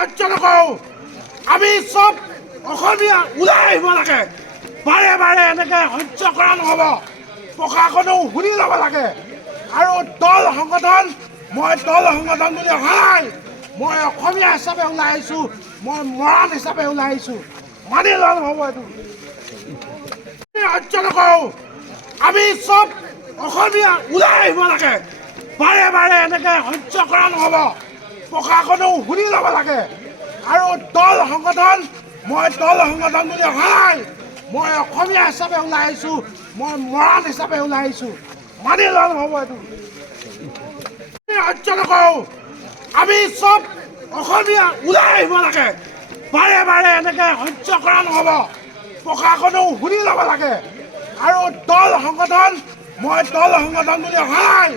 সহ্য নকৰোঁ। আমি চব অসমীয়া ওলাই আহিব লাগে। বাৰে বাৰে এনেকৈ সহ্য কৰা নহ'ব। প্ৰশাসনেও শুনি ল'ব লাগে। আৰু দল সংগঠন বুলি হয়। মই অসমীয়া হিচাপে ওলাই আহিছোঁ, মই মৰাণ হিচাপে ওলাই আহিছোঁ। মানি লোৱা নহ'ব এইটো। সহ্য নকৰোঁ। আমি চব অসমীয়া ওলাই আহিব লাগে। বাৰে বাৰে এনেকৈ সহ্য কৰা নহ'ব। প্ৰশাসনেও শুনি ল'ব লাগে। আৰু দল সংগঠন বুলি হয়। মই অসমীয়া হিচাপে ওলাই আহিছোঁ, মই মৰাণ হিচাপে ওলাই আহিছোঁ। মানি লোৱা নহ'ব এইটো। সহ্য নকৰোঁ। আমি চব অসমীয়া ওলাই আহিব লাগে। বাৰে বাৰে এনেকৈ সহ্য কৰা নহ'ব। প্ৰশাসনেও শুনি ল'ব লাগে। আৰু দল সংগঠন বুলি হয়।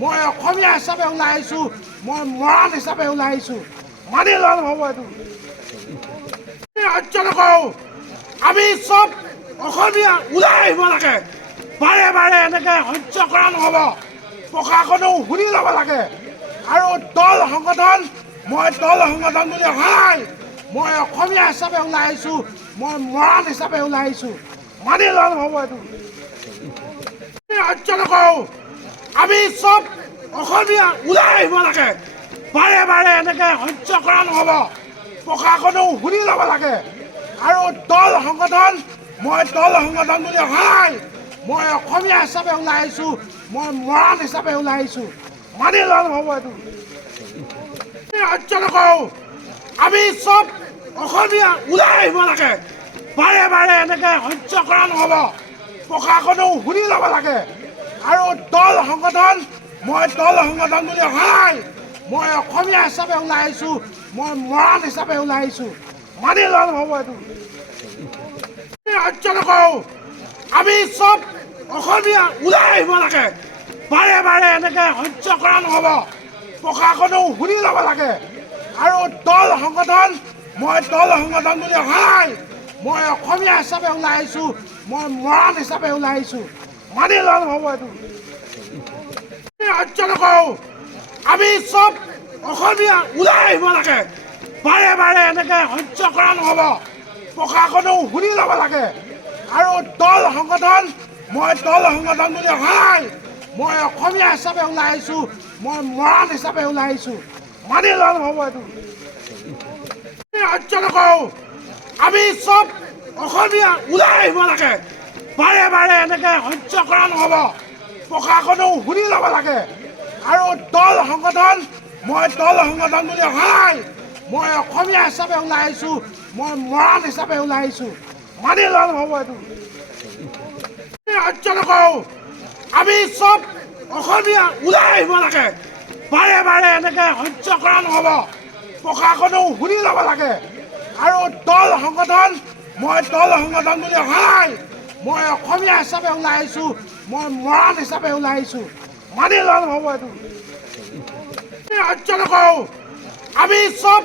মই অসমীয়া হিচাপে ওলাই আহিছোঁ, মই মৰাণ হিচাপে ওলাই আহিছোঁ। মানি লোৱা নহ'ব এইটো। সহ্য নকৰোঁ। আমি চব অসমীয়া ওলাই আহিব লাগে। বাৰে বাৰে এনেকৈ সহ্য কৰা নহ'ব। প্ৰশাসনেও শুনি ল'ব লাগে। আৰু দল সংগঠন বুলি হয়। মই অসমীয়া হিচাপে ওলাই আহিছোঁ, মই মৰাণ হিচাপে ওলাই আহিছোঁ। মানি লোৱা নহ'ব এইটো। সহ্য নকৰোঁ। আমি চব অসমীয়া ওলাই আহিব লাগে। বাৰে বাৰে এনেকৈ সহ্য কৰা নহ'ব। প্ৰশাসনেও শুনি ল'ব লাগে। আৰু দল সংগঠন বুলি হয়। মই অসমীয়া হিচাপে ওলাই আহিছোঁ, মই মৰাণ হিচাপে ওলাই আহিছোঁ। মানি লোৱা নহ'ব এইটো। সহ্য নকৰোঁ। আমি চব অসমীয়া ওলাই আহিব লাগে। বাৰে বাৰে এনেকৈ সহ্য কৰা নহ'ব। প্ৰশাসনেও শুনি ল'ব লাগে। আৰু দল সংগঠন বুলি হয়। মই অসমীয়া হিচাপে ওলাই আহিছোঁ, মই মৰাণ হিচাপে ওলাই আহিছোঁ। মানি লোৱা নহ'ব এইটো। সহ্য নকৰোঁ। আমি চব অসমীয়া ওলাই আহিব লাগে। বাৰে বাৰে এনেকৈ সহ্য কৰা নহ'ব। প্ৰশাসনেও শুনি ল'ব লাগে। আৰু দল সংগঠন বুলি হয়। মই অসমীয়া হিচাপে ওলাই আহিছোঁ, মই মৰাণ হিচাপে ওলাই আহিছোঁ। মানি লোৱা নহ'ব এইটো। সহ্য নকৰোঁ। আমি চব অসমীয়া ওলাই আহিব লাগে। বাৰে বাৰে এনেকৈ সহ্য কৰা নহ'ব। প্ৰশাসনেও শুনি ল'ব লাগে। আৰু দল সংগঠন বুলি হয়। মই অসমীয়া হিচাপে ওলাই আহিছোঁ, মই মৰাণ হিচাপে ওলাই আহিছোঁ। মানি লোৱা নহ'ব এইটো। সহ্য নকৰোঁ। আমি চব অসমীয়া ওলাই আহিব লাগে। বাৰে বাৰে এনেকৈ সহ্য কৰা নহ'ব। প্ৰশাসনেও শুনি ল'ব লাগে। আৰু দল সংগঠন বুলি হয়। মই অসমীয়া হিচাপে ওলাই আহিছোঁ, মই মৰাণ হিচাপে ওলাই আহিছোঁ। মানি লোৱা নহ'ব এইটো। সহ্য নকৰোঁ। আমি চব অসমীয়া ওলাই আহিব লাগে। বাৰে বাৰে এনেকৈ সহ্য কৰা নহ'ব। প্ৰশাসনেও শুনি ল'ব লাগে। আৰু দল সংগঠন বুলি হয়। মই অসমীয়া হিচাপে ওলাই আহিছোঁ, মই মৰাণ হিচাপে ওলাই আহিছোঁ। মানি লোৱা নহ'ব এইটো। সহ্য নকৰোঁ। আমি চব